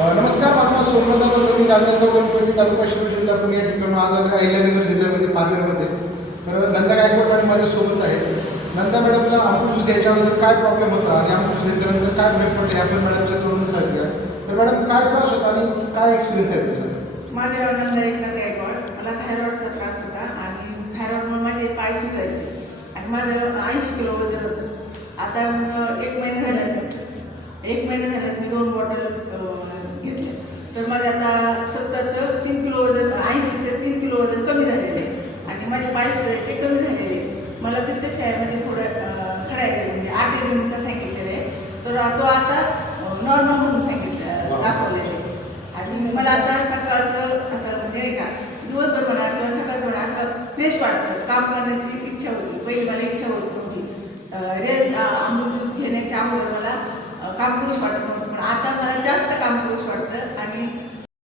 नमस्कार, माझं नाव सोमनाथ. मी राजनांदगाव गणपती तालुका शिरूर जिल्हा पुणे या ठिकाणी आज आलो अहिल्यानगर जिल्ह्यामध्ये पारनेरमध्ये. तर नंदा गायकवाड मॅडम माझ्यासोबत आहेत. नंदा मॅडमला अमृत घ्यायच्याबद्दल काय प्रॉब्लेम होता आणि अमृत घेतल्यानंतर काय फरक पडले हे आपण मॅडमच्या तोडून सांगितलं. तर मॅडम काय त्रास होता आणि काय एक्सपिरियन्स आहे तुमचा? माझे नाव नंदा एकनाथ गायकवाड. मला थायरॉइडचा त्रास होता आणि थायरॉइडमुळे माझे पाय सुजायचे आणि माझं 80 किलो वजन होतं. आता एक महिना झाला मी 2 बॉटल घेतले. तर माझे आता 70चं 3 किलो वजन, 80चं 3 किलो वजन कमी झालेलं आहे आणि माझे पाय सुजायचे कमी झालेले आहे. मला पित्तशयामध्ये थोडं खडायचं म्हणजे 8 mm सांगितलेलं आहे. तर तो आता नॉर्मल म्हणून सांगितलं दाखवलेलं आहे. आणि मला आता सकाळचं असं म्हणजे नाही का दिवसभर म्हणा किंवा सकाळचं म्हणा असं फ्रेश वाटतं. काम करण्याची इच्छा होती. पहिली मला इच्छा होत नव्हती. अमृत ज्यूस घेण्याच्या अगोदर मला काम करूच वाटत नव्हतं. पण आता मला